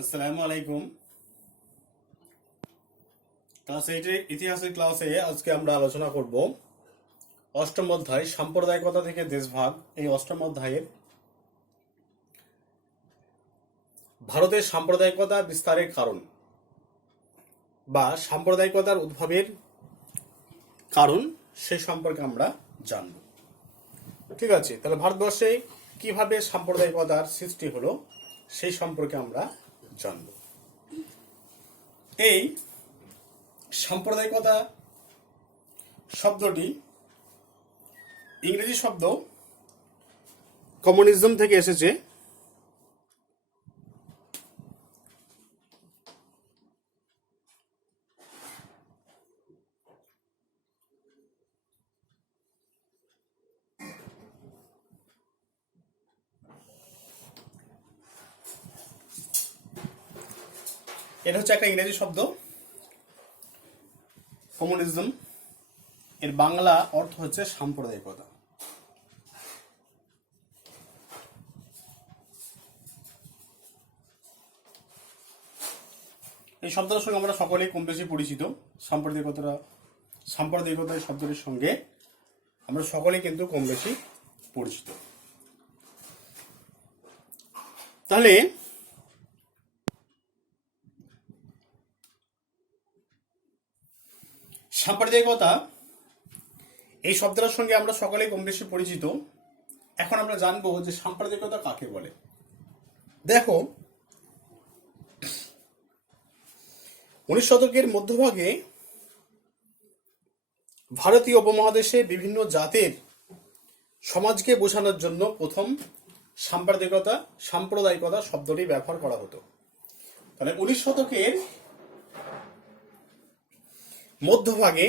আসসালামু আলাইকুম। ক্লাস 8 এর ইতিহাসের ক্লাসে আজকে আমরা আলোচনা করব অষ্টম অধ্যায় সাম্প্রদায়িকতা থেকে দেশভাগ। এই অষ্টম অধ্যায়ের ভারতের সাম্প্রদায়িকতা বিস্তারের কারণ বা সাম্প্রদায়িকতার উদ্ভবের কারণ সে সম্পর্কে আমরা জানব। ঠিক আছে, তাহলে ভারতবর্ষে কিভাবে সাম্প্রদায়িকতার সৃষ্টি হলো সেই সম্পর্কে আমরা জানব। এই সাম্প্রদায়িকতা শব্দটি ইংরেজি শব্দ কমিউনিজম থেকে এসেছে। এটা হচ্ছে একটা ইংরেজি শব্দ কমিউনিজম, এর বাংলা অর্থ হচ্ছে সাম্প্রদায়িকতা। এই শব্দটার সঙ্গে আমরা সকলেই কম বেশি পরিচিত। সাম্প্রদায়িকতা এই শব্দটির সঙ্গে আমরা সকলেই কিন্তু কম বেশি পরিচিত। তাহলে সাম্প্রদায়িকতা এই শব্দটার সঙ্গে আমরা সকলেই কম বেশি পরিচিত। এখন আমরা জানবো যে সাম্প্রদায়িকতা কাকে বলে। দেখো, 19 শতকের মধ্যভাগে ভারতীয় উপমহাদেশে বিভিন্ন জাতের সমাজকে বোঝানোর জন্য প্রথম সাম্প্রদায়িকতা শব্দটি ব্যবহার করা হতো। তাহলে 19 শতকের মধ্যভাগে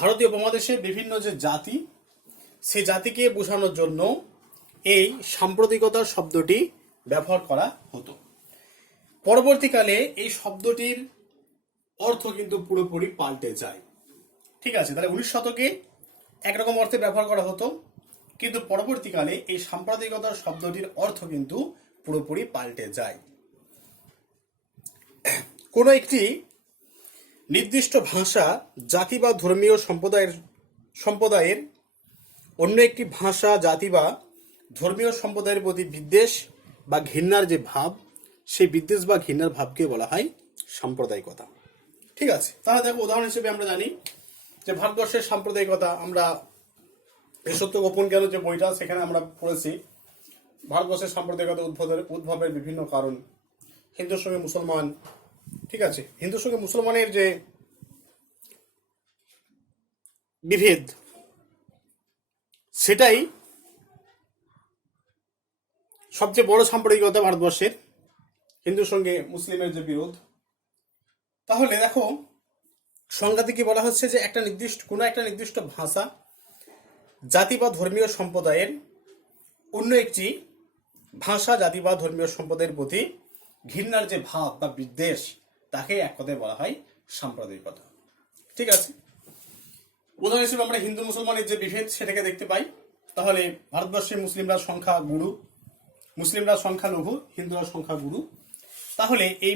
ভারতীয় উপমহাদেশে বিভিন্ন যে জাতি, সে জাতিকে বোঝানোর জন্য এই সাম্প্রদায়িকতা শব্দটি ব্যবহার করা হতো। পরবর্তীকালে এই শব্দটির অর্থ কিন্তু পুরোপুরি পাল্টে যায়। ঠিক আছে, তাহলে 19 শতকে একরকম অর্থে ব্যবহার করা হতো, কিন্তু পরবর্তীকালে এই সাম্প্রদায়িকতা শব্দটির অর্থ কিন্তু পুরোপুরি পাল্টে যায়। কোনো একটি নির্দিষ্ট ভাষা, জাতি বা ধর্মীয় সম্প্রদায়ের অন্য একটি ভাষা, জাতি বা ধর্মীয় সম্প্রদায়ের প্রতি বিদ্বেষ বা ঘৃণার যে ভাব, সেই বিদ্বেষ বা ঘৃণার ভাবকে বলা হয় সাম্প্রদায়িকতা। ঠিক আছে, তাহলে দেখো, উদাহরণ হিসেবে আমরা জানি যে ভারতবর্ষের সাম্প্রদায়িকতা, আমরা এই সত্য গোপন জ্ঞান যে বইটা, সেখানে আমরা পড়েছি ভারতবর্ষের সাম্প্রদায়িকতা উদ্ভবের বিভিন্ন কারণ। হিন্দুর সঙ্গে মুসলমান, ঠিক আছে, হিন্দুর সঙ্গে মুসলমানের যে বিভেদ, সেটাই সবচেয়ে বড় সাম্প্রদায়িকতা ভারতবর্ষের, হিন্দুর সঙ্গে মুসলিমের যে বিরোধ। তাহলে দেখো, সংজ্ঞাতে কি বলা হচ্ছে যে কোনো একটা নির্দিষ্ট ভাষা, জাতি বা ধর্মীয় সম্প্রদায়ের অন্য একটি ভাষা, জাতি বা ধর্মীয় সম্প্রদায়ের প্রতি ঘৃণার যে ভাব বা বিদ্বেষ, তাকে এক কথায় বলা হয় সাম্প্রদায়িকতা। ঠিক আছে, উদাহরণ হিসেবে আমরা হিন্দু মুসলমানের যে বিভেদ, সেটাকে দেখতে পাই। তাহলে ভারতবর্ষে মুসলিমরা সংখ্যা লঘু, হিন্দুরা সংখ্যা গুরু। তাহলে এই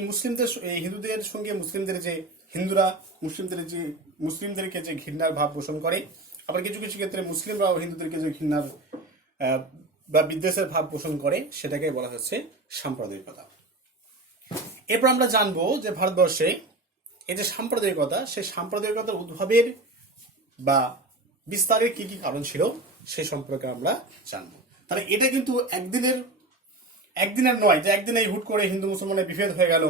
হিন্দুদের সঙ্গে মুসলিমদেরকে যে ঘৃণার ভাব পোষণ করে, আবার কিছু কিছু ক্ষেত্রে মুসলিমরাও হিন্দুদেরকে যে ঘৃণার বা বিদ্বেষের ভাব পোষণ করে, সেটাকে বলা হচ্ছে সাম্প্রদায়িকতা। এরপর আমরা জানবো যে ভারতবর্ষে এই যে সাম্প্রদায়িকতা, সেই সাম্প্রদায়িকতার উদ্ভবের বা বিস্তারের কি কি কারণ ছিল সে সম্পর্কে আমরা জানবো। তাহলে এটা কিন্তু একদিনের নয় যে একদিনে হুট করে হিন্দু মুসলমানের বিভেদ হয়ে গেল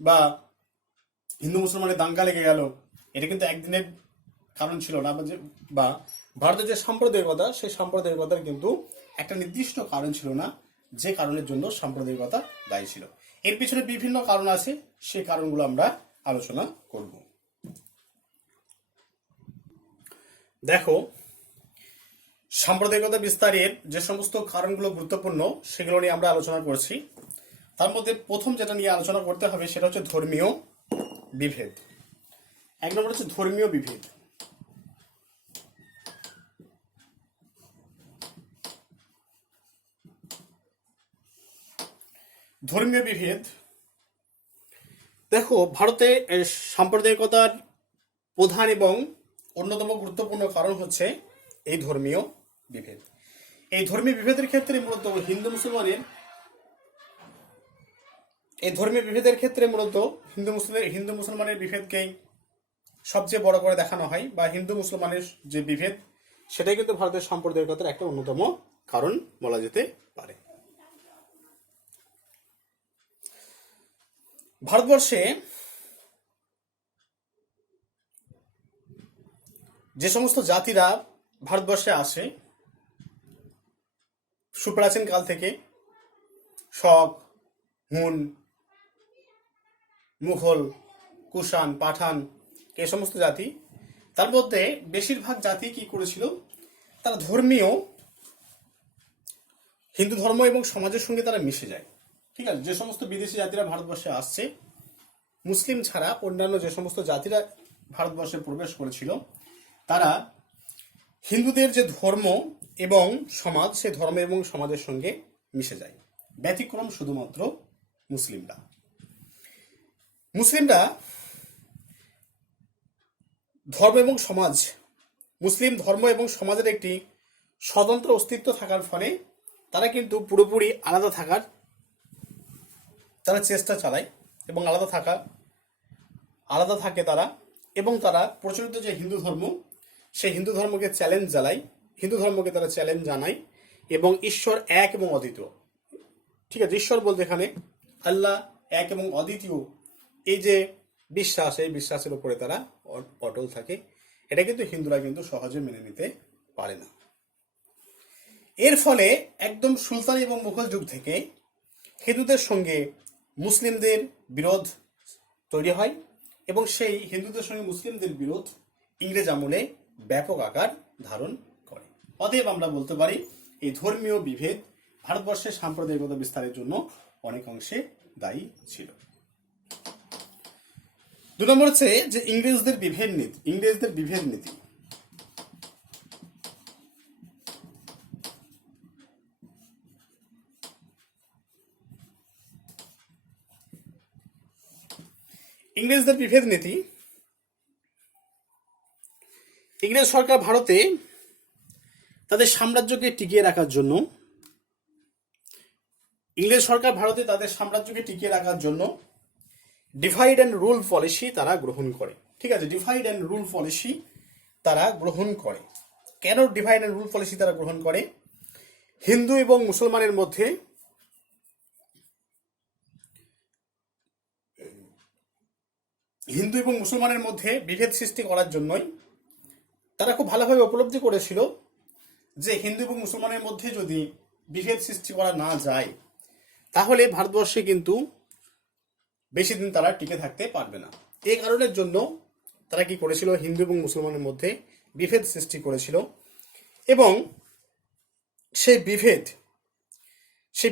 বা হিন্দু মুসলমানের দাঙ্গা লেগে গেল। এটা কিন্তু একদিনের কারণ ছিল না। বা ভারতের যে সাম্প্রদায়িকতা, সেই সাম্প্রদায়িকতার কিন্তু একটা নির্দিষ্ট কারণ ছিল না, যে কারণের জন্য সাম্প্রদায়িকতা দায়ী ছিল। এর পিছনে বিভিন্ন কারণ আছে, সেই কারণগুলো আমরা আলোচনা করব। দেখো, সাম্প্রদায়িকতা বিস্তারের যে সমস্ত কারণগুলো গুরুত্বপূর্ণ, সেগুলো নিয়ে আমরা আলোচনা করছি। তার মধ্যে প্রথম যেটা নিয়ে আলোচনা করতে হবে, সেটা হচ্ছে ধর্মীয় বিভেদ। এক নম্বর হচ্ছে ধর্মীয় বিভেদ। ধর্মীয় বিভেদ দেখো, ভারতে সাম্প্রদায়িকতার প্রধান এবং অন্যতম গুরুত্বপূর্ণ কারণ হচ্ছে এই ধর্মীয় বিভেদ। এই ধর্মীয় বিভেদের ক্ষেত্রে মূলত হিন্দু মুসলমানের বিভেদকেই সবচেয়ে বড় করে দেখানো হয়, বা হিন্দু মুসলমানের যে বিভেদ সেটাই কিন্তু ভারতের সাম্প্রদায়িকতার একটা অন্যতম কারণ বলা যেতে পারে। ভারতবর্ষে যে সমস্ত জাতিরা ভারতবর্ষে আসে সুপ্রাচীন কাল থেকে, শক, হুন, মুঘল, কুষাণ, পাঠান, এই সমস্ত জাতি, তার মধ্যে বেশিরভাগ জাতি কি করেছিল, তারা ধর্মীয় হিন্দু ধর্ম এবং সমাজের সঙ্গে তারা মিশে যায়। ঠিক আছে, যে সমস্ত বিদেশি জাতিরা ভারতবর্ষে আসছে, মুসলিম ছাড়া অন্যান্য যে সমস্ত জাতিরা ভারতবর্ষে প্রবেশ করেছিল, তারা হিন্দুদের যে ধর্ম এবং সমাজ, সেই ধর্ম এবং সমাজের সঙ্গে মিশে যায়। ব্যতিক্রম শুধুমাত্র মুসলিমরা। ধর্ম এবং সমাজ, মুসলিম ধর্ম এবং সমাজের একটি স্বতন্ত্র অস্তিত্ব থাকার ফলে তারা কিন্তু পুরোপুরি আলাদা থাকার তারা চেষ্টা চালায় এবং আলাদা থাকে তারা, এবং তারা প্রচলিত যে হিন্দু ধর্ম, সেই হিন্দু ধর্মকে তারা চ্যালেঞ্জ জানায়, এবং ঈশ্বর এক এবং অদ্বিতীয়। ঠিক আছে, ঈশ্বর বলতে এখানে আল্লাহ এক এবং অদ্বিতীয়, এই যে বিশ্বাস, এই বিশ্বাসের উপরে তারা অটল থাকে। এটা কিন্তু হিন্দুরা কিন্তু সহজে মেনে নিতে পারে না। এর ফলে একদম সুলতানি এবং মুঘল যুগ থেকে হিন্দুদের সঙ্গে মুসলিমদের বিরোধ তৈরি হয়, এবং সেই হিন্দুদের সঙ্গে মুসলিমদের বিরোধ ইংরেজ আমলে ব্যাপক আকার ধারণ করে। অতএব আমরা বলতে পারি এই ধর্মীয় বিভেদ ভারতবর্ষের সাম্প্রদায়িকতা বিস্তারের জন্য অনেক অংশে দায়ী ছিল। 2 নম্বর হচ্ছে যে ইংরেজদের বিভেদ নীতি। ইংরেজদের বিভেদ নীতি। ইংরেজ সরকার ভারতে তাদের সাম্রাজ্যকে টিকিয়ে রাখার জন্য ডিভাইড অ্যান্ড রুল পলিসি তারা গ্রহণ করে। ঠিক আছে, ডিভাইড অ্যান্ড রুল পলিসি তারা গ্রহণ করে। কেন ডিভাইড অ্যান্ড রুল পলিসি তারা গ্রহণ করে? হিন্দু এবং মুসলমানের মধ্যে বিভেদ সৃষ্টি করার জন্যই তারা খুব ভালোভাবে উপলব্ধি করেছিল যে হিন্দু এবং মুসলমানের মধ্যে যদি বিভেদ সৃষ্টি করা না যায়, তাহলে ভারতবর্ষে কিন্তু বেশি দিন তারা টিকে থাকতে পারবে না। এই কারণের জন্য তারা কি করেছিল, হিন্দু এবং মুসলমানের মধ্যে বিভেদ সৃষ্টি করেছিল, এবং সেই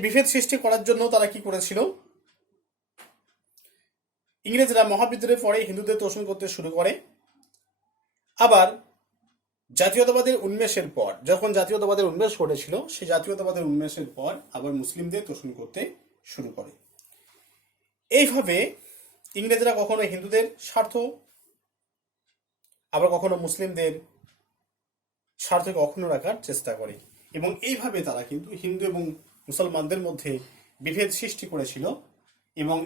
বিভেদ সৃষ্টি করার জন্য তারা কি করেছিল, ইংরেজরা মহাবিদ্রোহের পরে হিন্দুদের তোষণ করতে শুরু করে। আবার জাতীয়তাবাদের উন্মেষের পর, যখন জাতীয়তাবাদের উন্মেষ ঘটেছিল, সেই জাতীয়তাবাদের উন্মেষের পর আবার মুসলিমদের তোষণ করতে শুরু করে। এইভাবে ইংরেজরা কখনো হিন্দুদের স্বার্থ, আবার কখনো মুসলিমদের স্বার্থকে অক্ষুণ্ণ রাখার চেষ্টা করে, এবং এইভাবে তারা কিন্তু হিন্দু এবং মুসলমানদের মধ্যে বিভেদ সৃষ্টি করেছিল। এবং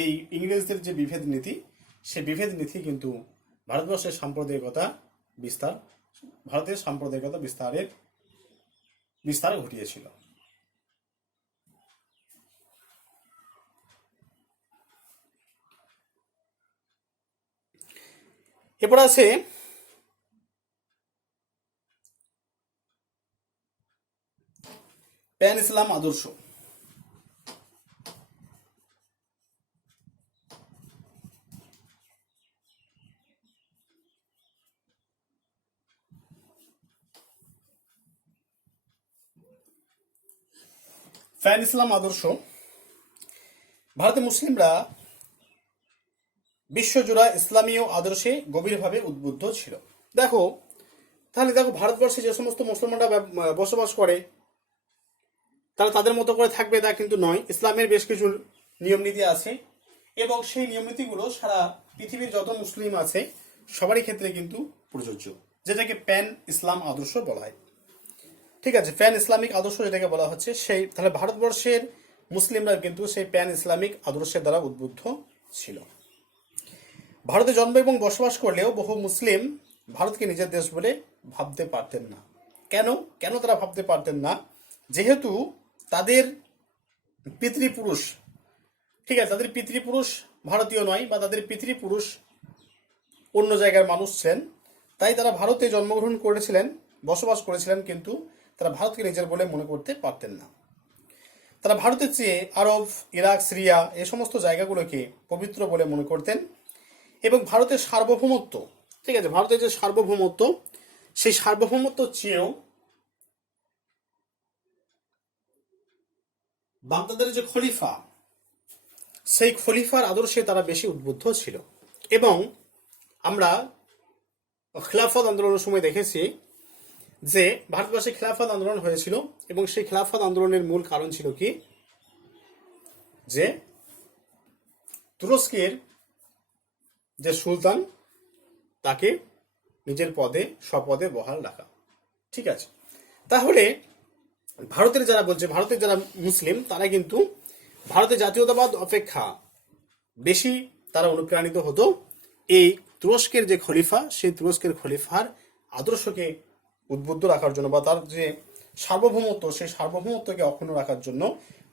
এই ইংরেজদের যে বিভেদ নীতি, সে বিভেদ নীতি কিন্তু ভারতের সাম্প্রদায়িকতা বিস্তার ঘটিয়েছিল। এরপর আছে প্যান ইসলাম আদর্শ। প্যান ইসলাম আদর্শ, ভারতে মুসলিমরা বিশ্বজোড়া ইসলামীয় আদর্শে গভীরভাবে উদ্বুদ্ধ ছিল। দেখো ভারতবর্ষে যে সমস্ত মুসলমানরা বসবাস করে, তারা তাদের মতো করে থাকবে তা কিন্তু নয়। ইসলামের বেশ কিছু নিয়ম নীতি আছে, এবং সেই নিয়মনীতিগুলো সারা পৃথিবীর যত মুসলিম আছে সবারই ক্ষেত্রে কিন্তু প্রযোজ্য, যেটাকে প্যান ইসলাম আদর্শ বলা হয়। ঠিক আছে, প্যান ইসলামিক আদর্শ যেটাকে বলা হচ্ছে, সেই তাহলে ভারতবর্ষের মুসলিমরা কিন্তু সেই প্যান ইসলামিক আদর্শের দ্বারা উদ্বুদ্ধ ছিল। ভারতে জন্ম এবং বসবাস করলেও বহু মুসলিম ভারতকে নিজের দেশ বলে ভাবতে পারতেন না। কেন কেন তারা ভাবতে পারতেন না? যেহেতু তাদের পিতৃপুরুষ, ঠিক আছে, তাদের পিতৃপুরুষ ভারতীয় নয় বা তাদের পিতৃপুরুষ অন্য জায়গার মানুষ ছিলেন, তাই তারা ভারতে জন্মগ্রহণ করেছিলেন, বসবাস করেছিলেন, কিন্তু তারা ভারতকে নিজের বলে মনে করতে পারতেন না। তারা ভারতের চেয়ে আরব, ইরাক, সিরিয়া এই সমস্ত জায়গাগুলোকে পবিত্র বলে মনে করতেন এবং ভারতের সার্বভৌমত্ব, ঠিক আছে, ভারতের যে সার্বভৌমত্ব, সেই সার্বভৌমত্ব চেয়েও বাগদাদের যে খলিফা, সেই খলিফার আদর্শে তারা বেশি উদ্বুদ্ধ ছিল। এবং আমরা খিলাফত আন্দোলনের সময় দেখেছি যে ভারতবর্ষে খিলাফত আন্দোলন হয়েছিল এবং সেই খিলাফত আন্দোলনের মূল কারণ ছিল কি, যে তুরস্কের যে সুলতান তাকে নিজের পদে স্বপদে বহাল রাখা। ঠিক আছে, তাহলে ভারতের যারা বলছে, ভারতের যারা মুসলিম, তারা কিন্তু ভারতের জাতীয়তাবাদ অপেক্ষা বেশি তারা অনুপ্রাণিত হতো এই তুরস্কের যে খলিফা, সেই তুরস্কের খলিফার আদর্শকে উদ্বুদ্ধ রাখার জন্য বা তার যে সার্বভৌমত্ব, সেই সার্বভৌমত্বকে অক্ষুণ্ণ রাখার জন্য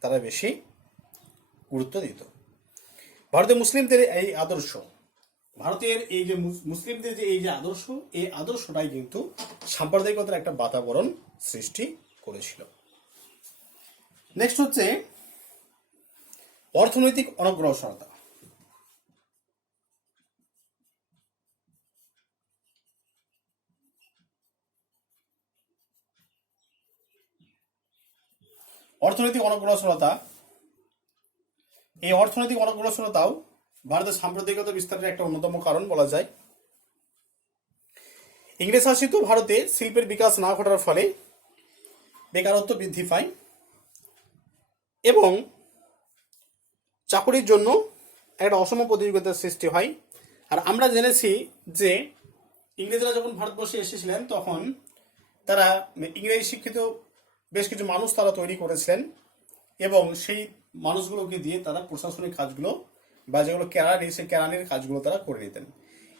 তারা বেশি গুরুত্ব দিত। ভারতের মুসলিমদের এই আদর্শ, ভারতের এই যে মুসলিমদের যে এই যে আদর্শ, এই আদর্শটাই কিন্তু সাম্প্রদায়িকতার একটা বাতাবরণ সৃষ্টি করেছিল। নেক্সট হচ্ছে অর্থনৈতিক অনগ্রসরতা। অর্থনৈতিক অনগ্রসরতা, এই অর্থনৈতিক অনগ্রসরতাও ভারতের সাম্প্রদায়িকতা বিস্তারের একটা অন্যতম কারণ বলা যায়। ইংরেজ শাসিত ভারতে শিল্পের বিকাশ না ঘটার ফলে বেকারত্ব বৃদ্ধি পায় এবং চাকরির জন্য একটা অসম প্রতিযোগিতার সৃষ্টি হয়। আর আমরা জেনেছি যে ইংরেজরা যখন ভারতবর্ষে এসেছিলেন তখন তারা ইংরেজি শিক্ষিত বেশ কিছু মানুষ তারা তৈরি করেছিলেন এবং সেই মানুষগুলোকে দিয়ে তারা প্রশাসনিক কাজগুলো বা যেগুলো কেরানি, সেই কেরানির কাজগুলো তারা করে নিতেন।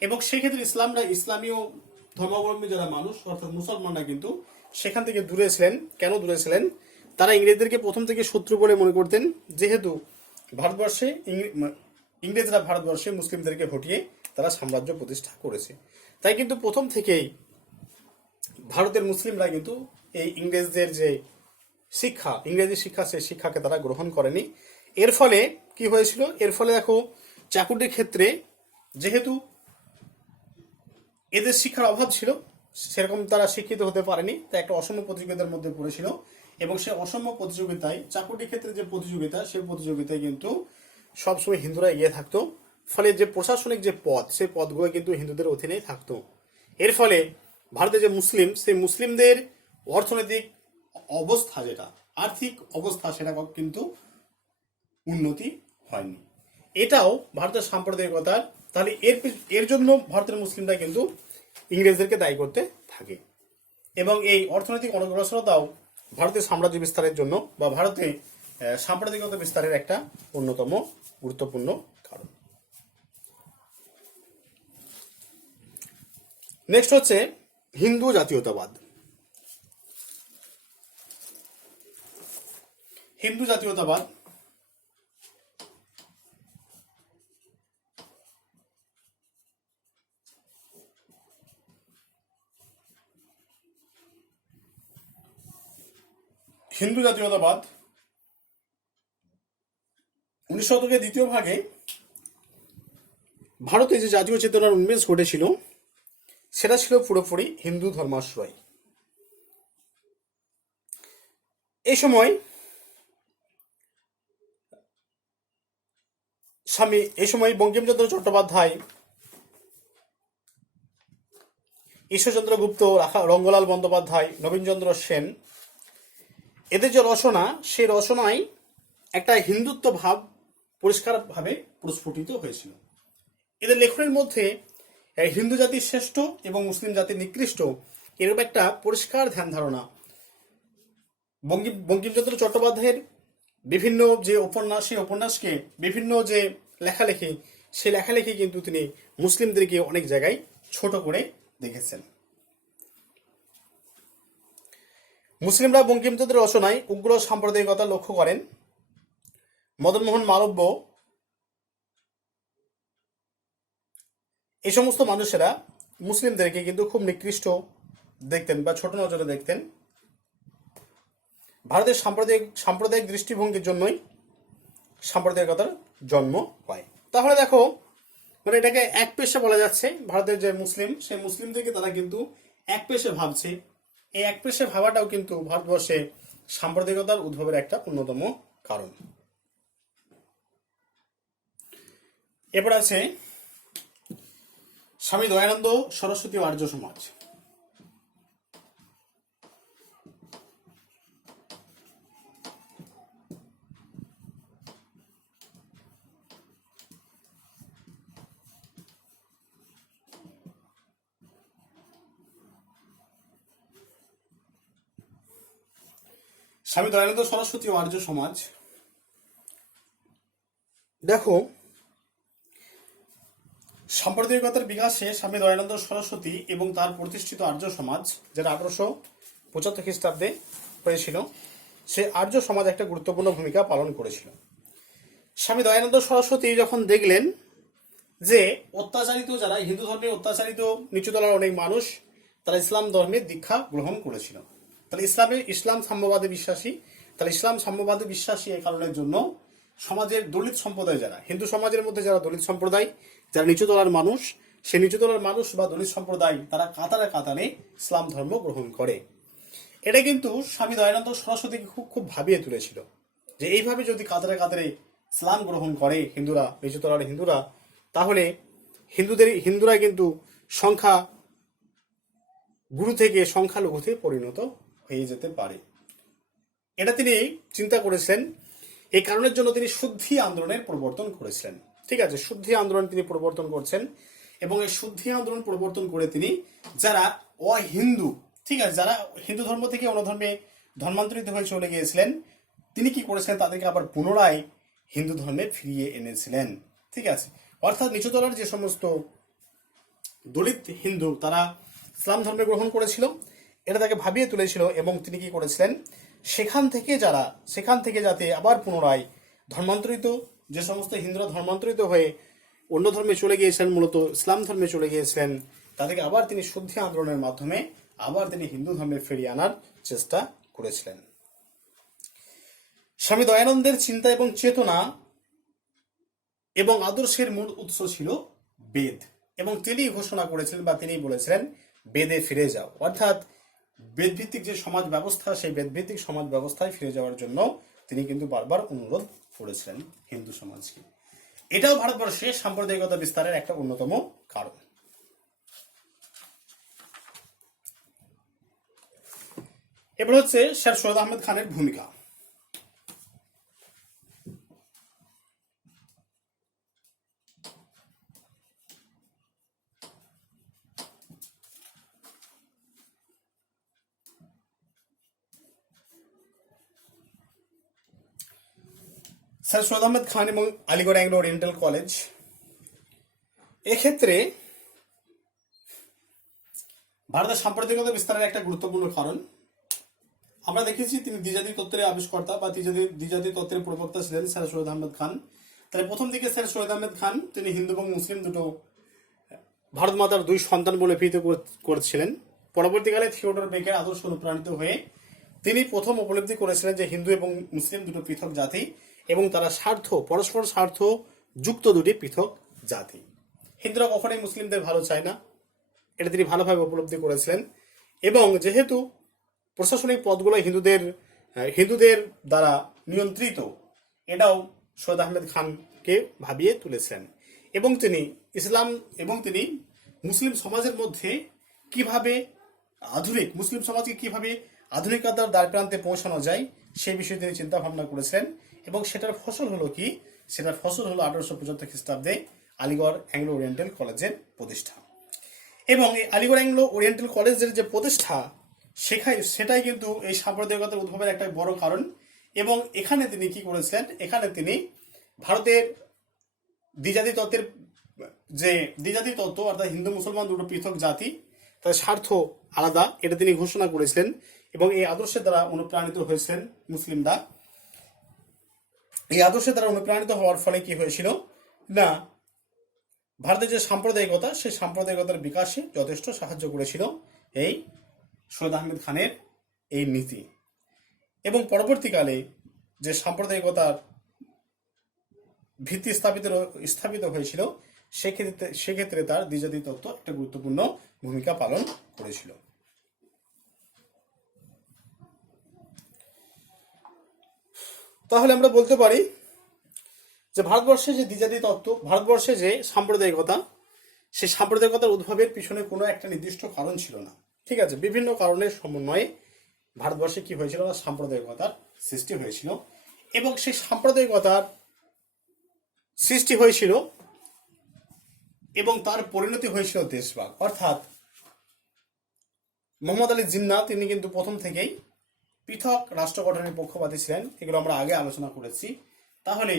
এবং সেক্ষেত্রে ইসলামীয় ধর্মাবলম্বী যারা মানুষ অর্থাৎ মুসলমানরা কিন্তু সেখান থেকে দূরে ছিলেন। কেন দূরে ছিলেন? তারা ইংরেজদেরকে প্রথম থেকে শত্রু বলে মনে করতেন, যেহেতু ভারতবর্ষে ইংরেজরা ভারতবর্ষে মুসলিমদেরকে হটিয়ে তারা সাম্রাজ্য প্রতিষ্ঠা করেছে। তাই কিন্তু প্রথম থেকেই ভারতের মুসলিমরা কিন্তু এই ইংরেজদের যে শিক্ষা, ইংরেজি শিক্ষা, সেই শিক্ষাকে তারা গ্রহণ করেনি। এর ফলে কি হয়েছিল? এর ফলে দেখো, চাকুরির ক্ষেত্রে যেহেতু এদের শিক্ষার অভাব ছিল, সেরকম তারা শিক্ষিত হতে পারেনি, তাই একটা অসম প্রতিযোগিতার মধ্যে পড়েছিল এবং সেই অসম প্রতিযোগিতায়, চাকুরির ক্ষেত্রে যে প্রতিযোগিতা, সেই প্রতিযোগিতায় কিন্তু সবসময় হিন্দুরা এগিয়ে থাকতো। ফলে যে প্রশাসনিক যে পদ, সেই পদগুলো কিন্তু হিন্দুদের অধীনেই থাকতো। এর ফলে ভারতের যে মুসলিম, সেই মুসলিমদের অর্থনৈতিক অবস্থা, যেটা আর্থিক অবস্থা, সেটা কিন্তু উন্নতি হয়নি। এটাও ভারতের সাম্প্রদায়িকতার, তাহলে এর জন্য ভারতের মুসলিমরা কিন্তু ইংরেজদেরকে দায়ী করতে থাকে এবং এই অর্থনৈতিক অনগ্রসরতাও ভারতের সাম্রাজ্য বিস্তারের জন্য বা ভারতে সাম্প্রদায়িকতা বিস্তারের একটা অন্যতম গুরুত্বপূর্ণ কারণ। নেক্সট হচ্ছে হিন্দু জাতীয়তাবাদ। হিন্দু জাতীয়তাবাদ হিন্দু জাতীয়তাবাদ 19 শতকের দ্বিতীয় ভাগে ভারতে যে জাতীয় চেতনার উন্মেষ ঘটেছিল, সেটা ছিল পুরোপুরি হিন্দু ধর্মাশ্রয়। এই সময় বঙ্কিমচন্দ্র চট্টোপাধ্যায়, ঈশ্বরচন্দ্র গুপ্ত, রঙ্গলাল বন্দ্যোপাধ্যায়, নবীনচন্দ্র সেন, এদের যে রচনা, সেই রচনায় একটা হিন্দুত্ব ভাব পরিষ্কারভাবে প্রস্ফুটিত হয়েছিল। এদের লেখনের মধ্যে হিন্দু জাতি শ্রেষ্ঠ এবং মুসলিম জাতি নিকৃষ্ট এরকম একটা পরিষ্কার ধ্যান ধারণা বঙ্কিমচন্দ্র চট্টোপাধ্যায়ের বিভিন্ন যে উপন্যাস, সেই উপন্যাসকে বিভিন্ন যে লেখালেখি, সেই লেখালেখি কিন্তু তিনি মুসলিমদেরকে অনেক জায়গায় ছোট করে দেখেছেন। মুসলিমরা বঙ্কিমচন্দ্রের রচনায় উগ্র সাম্প্রদায়িকতা লক্ষ্য করেন। মদনমোহন মালব্য এই সমস্ত মানুষেরা মুসলিমদেরকে কিন্তু খুব নিকৃষ্ট দেখতেন বা ছোট নজরে দেখতেন। ভারতের সাম্প্রদায়িক দৃষ্টিভঙ্গির জন্যই সাম্প্রদায়িকতার জন্ম হয়। তাহলে দেখো, মানে এটাকে এক পেশে বলা যাচ্ছে। ভারতের যে মুসলিম, সেই মুসলিমদেরকে তারা কিন্তু এক পেশে ভাবছে। এই এক পেশে ভাবাটাও কিন্তু ভারতবর্ষে সাম্প্রদায়িকতার উদ্ভবের একটা অন্যতম কারণ। এরপর আছে স্বামী দয়ানন্দ সরস্বতী ও আর্য সমাজ। স্বামী দয়ানন্দ সরস্বতী ও আর্য সমাজ, দেখো, সাম্প্রদায়িকতার বিকাশে স্বামী দয়ানন্দ সরস্বতী এবং তার প্রতিষ্ঠিত আর্য সমাজ, যেটা 1875 খ্রিস্টাব্দে হয়েছিল, সে আর্য সমাজ একটা গুরুত্বপূর্ণ ভূমিকা পালন করেছিল। স্বামী দয়ানন্দ সরস্বতী যখন দেখলেন যে অত্যাচারিত যারা হিন্দু ধর্মে অত্যাচারিত নিচুতলার অনেক মানুষ, তারা ইসলাম ধর্মের দীক্ষা গ্রহণ করেছিল। তাহলে ইসলাম সাম্যবাদে বিশ্বাসী, তাহলে ইসলাম সাম্যবাদে বিশ্বাসী এই কারণের জন্য সমাজের দলিত সম্প্রদায়, যারা হিন্দু সমাজের মধ্যে যারা দলিত সম্প্রদায়, যারা নিচুতলার মানুষ, সে নিচুতলার মানুষ বা দলিত সম্প্রদায়, তারা কাতারে কাতারে ইসলাম ধর্ম গ্রহণ করে। এটা কিন্তু স্বামী দয়ানন্দ সরস্বতীকে খুব ভাবিয়ে তুলেছিল যে এইভাবে যদি কাতারে কাতারে ইসলাম গ্রহণ করে হিন্দুরা, নিচুতলার হিন্দুরা, তাহলে হিন্দুরা কিন্তু সংখ্যা গুরু থেকে সংখ্যালঘুতে পরিণত হয়ে যেতে পারে। এটা তিনি চিন্তা করেছেন। এই কারণের জন্য তিনি শুদ্ধি আন্দোলনের প্রবর্তন করেছিলেন। ঠিক আছে, শুদ্ধি আন্দোলন তিনি প্রবর্তন করছেন এবং এই শুদ্ধি আন্দোলন প্রবর্তন করে তিনি যারা অহিন্দু, ঠিক আছে, যারা হিন্দু ধর্ম থেকে অন্য ধর্মে ধর্মান্তরিত হয়ে চলে গিয়েছিলেন, তিনি কি করেছিলেন, তাদেরকে আবার পুনরায় হিন্দু ধর্মে ফিরিয়ে এনেছিলেন। ঠিক আছে, অর্থাৎ নিচুতলার যে সমস্ত দলিত হিন্দু তারা ইসলাম ধর্মে গ্রহণ করেছিল, এটা তাকে ভাবিয়ে তুলেছিল এবং তিনি কি করেছিলেন, সেখান থেকে যাতে আবার পুনরায় ধর্মান্তরিত যে সমস্ত হিন্দুরা ধর্মান্তরিত হয়ে অন্য ধর্মে চলে গিয়েছিলেন, মূলত ইসলাম ধর্মে চলে গিয়েছিলেন, তাদেরকে আবার তিনি শুদ্ধি আন্দোলনের মাধ্যমে আবার তিনি হিন্দু ধর্মে ফিরিয়ে আনার চেষ্টা করেছিলেন। স্বামী দয়ানন্দের চিন্তা এবং চেতনা এবং আদর্শের মূল উৎস ছিল বেদ, এবং তিনি ঘোষণা করেছিলেন বা তিনি বলেছিলেন বেদে ফিরে যাও, অর্থাৎ বেদভিত্তিক যে সমাজ ব্যবস্থা, সেই বেদভিত্তিক সমাজ ব্যবস্থায় ফিরে যাওয়ার জন্য তিনি কিন্তু বারবার অনুরোধ করেছিলেন হিন্দু সমাজকে। এটাও ভারতবর্ষে সাম্প্রদায়িকতা বিস্তারের একটা অন্যতম কারণ। এবার হচ্ছে স্যার সৈয়দ আহমেদ খানের ভূমিকা। স্যার সৈয়দ আহমেদ খান এবং আলিগড় অ্যাংলো ওরিয়েন্টাল কলেজ, এক্ষেত্রে ভারতের সাম্প্রদায়িকতা বিস্তারের একটা গুরুত্বপূর্ণ কারণ। আমরা দেখেছি তিনি দ্বিজাতি তত্ত্বের আবিষ্কর্তা বা দ্বিজাতি তত্ত্বের প্রবক্তা ছিলেন স্যার সৈয়দ আহমেদ খান। তাহলে প্রথম দিকে স্যার সৈয়দ আহমেদ খান তিনি হিন্দু এবং মুসলিম দুটো ভারত মাতার দুই সন্তান বলে অভিহিত করেছিলেন। পরবর্তীকালে থিওডর বেকের আদর্শ অনুপ্রাণিত হয়ে তিনি প্রথম উপলব্ধি করেছিলেন যে হিন্দু এবং মুসলিম দুটো পৃথক জাতি এবং তারা পরস্পর স্বার্থ যুক্ত দুটি পৃথক জাতি। হিন্দুরা কখনোই মুসলিমদের ভালো চায় না, এটা তিনি ভালোভাবে উপলব্ধি করেছিলেন। এবং যেহেতু প্রশাসনিক পদগুলো হিন্দুদের দ্বারা নিয়ন্ত্রিত, এটাও সৈয়দ আহমেদ খানকে ভাবিয়ে তুলেছিলেন। এবং তিনি মুসলিম সমাজের মধ্যে কিভাবে মুসলিম সমাজকে কিভাবে আধুনিকতার দ্বারপ্রান্তে পৌঁছানো যায় সেই বিষয়ে তিনি চিন্তা ভাবনা করেছিলেন এবং সেটার ফসল হলো কি, সেটার ফসল হলো 1875 খ্রিস্টাব্দে আলিগড় অ্যাংলো ওরিয়েন্টাল কলেজের প্রতিষ্ঠা। এবং এই আলিগড় অ্যাংলো ওরিয়েন্টাল কলেজের যে প্রতিষ্ঠা, সেটাই কিন্তু এই সাম্প্রদায়িকতার উদ্ভবের একটা বড় কারণ। এবং এখানে তিনি কি করেছিলেন, এখানে তিনি ভারতের দ্বিজাতি তত্ত্বের যে দ্বিজাতি তত্ত্ব, অর্থাৎ হিন্দু মুসলমান দুটো পৃথক জাতি, তাদের স্বার্থ আলাদা, এটা তিনি ঘোষণা করেছিলেন। এবং এই আদর্শের দ্বারা অনুপ্রাণিত হয়েছিলেন মুসলিমরা। এই আদর্শের দ্বারা অনুপ্রাণিত হওয়ার ফলে কি হয়েছিল না, ভারতের যে সাম্প্রদায়িকতা, সেই সাম্প্রদায়িকতার বিকাশে যথেষ্ট সাহায্য করেছিল এই সৈয়দ আহমেদ খানের এই নীতি। এবং পরবর্তীকালে যে সাম্প্রদায়িকতার ভিত্তি স্থাপিত হয়েছিল, সেক্ষেত্রে তার দ্বিজাতি তত্ত্ব একটা গুরুত্বপূর্ণ ভূমিকা পালন করেছিল। তাহলে আমরা বলতে পারি যে ভারতবর্ষে যে দ্বিজাতি তত্ত্ব, ভারতবর্ষে যে সাম্প্রদায়িকতা, সেই সাম্প্রদায়িকতার উদ্ভবের পিছনে কোনো একটা নির্দিষ্ট কারণ ছিল না। ঠিক আছে, বিভিন্ন কারণের সমন্বয়ে ভারতবর্ষে কি হয়েছিল না, সাম্প্রদায়িকতার সৃষ্টি হয়েছিল। এবং সেই সাম্প্রদায়িকতার সৃষ্টি হয়েছিল এবং তার পরিণতি হয়েছিল দেশভাগ। অর্থাৎ মোহাম্মদ আলী জিন্নাহ তিনি কিন্তু প্রথম থেকেই পৃথক রাষ্ট্র গঠনের পক্ষপাতী ছিলেন, এগুলো আমরা আগে আলোচনা করেছি। তাহলে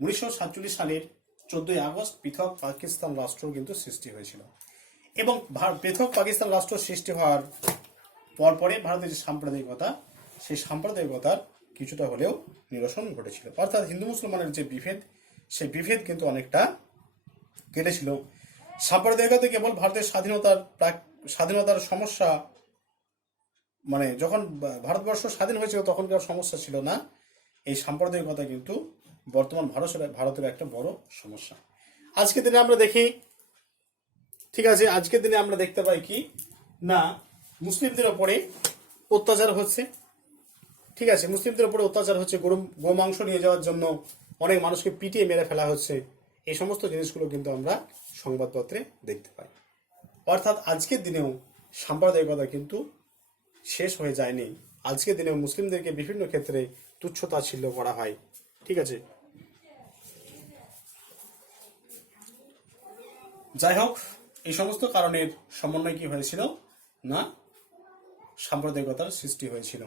1947 সালের 14ই আগস্ট পৃথক পাকিস্তান রাষ্ট্র কিন্তু সৃষ্টি হয়েছিল। এবং পৃথক পাকিস্তান রাষ্ট্র সৃষ্টি হওয়ার পরে ভারতের যে সাম্প্রদায়িকতা, সেই সাম্প্রদায়িকতার কিছুটা হলেও নিরসন ঘটেছিল। অর্থাৎ হিন্দু মুসলমানের যে বিভেদ, সেই বিভেদ কিন্তু অনেকটা কেটেছিল। সাম্প্রদায়িকতা কেবল ভারতের স্বাধীনতার সমস্যা, মানে যখন ভারতবর্ষ স্বাধীন হয়েছিল তখনকার সমস্যা ছিল না। এই সাম্প্রদায়িকতা কিন্তু বর্তমান ভারতের একটা বড় সমস্যা। আজকের দিনে আমরা দেখি, ঠিক আছে, আজকের দিনে আমরা দেখতে পাই কি না, মুসলিমদের ওপরে অত্যাচার হচ্ছে। ঠিক আছে, মুসলিমদের উপরে অত্যাচার হচ্ছে, গোমাংস নিয়ে যাওয়ার জন্য অনেক মানুষকে পিটিয়ে মেরে ফেলা হচ্ছে। এই সমস্ত জিনিসগুলো কিন্তু আমরা সংবাদপত্রে দেখতে পাই। অর্থাৎ আজকের দিনেও সাম্প্রদায়িকতা কিন্তু শেষ হয়ে যায়নি। আজকের দিনেও মুসলিমদেরকে বিভিন্ন ক্ষেত্রে তুচ্ছ-তাচ্ছিল্য করা হয়। ঠিক আছে, যাই হোক, এই সমস্ত কারণের সমন্বয় কি হয়েছিল না, সাম্প্রদায়িকতার সৃষ্টি হয়েছিল।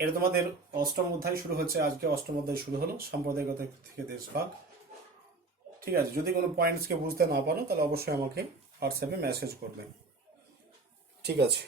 এটা তোমাদের অষ্টম অধ্যায় শুরু হচ্ছে, আজকে অষ্টম অধ্যায় শুরু হলো, সাম্প্রদায়িকতা থেকে দেশভাগ। ঠিক আছে, যদি কোনো পয়েন্টসকে বুঝতে না পারো তাহলে অবশ্যই আমাকে হোয়াটসঅ্যাপে মেসেজ করবে। ঠিক আছে।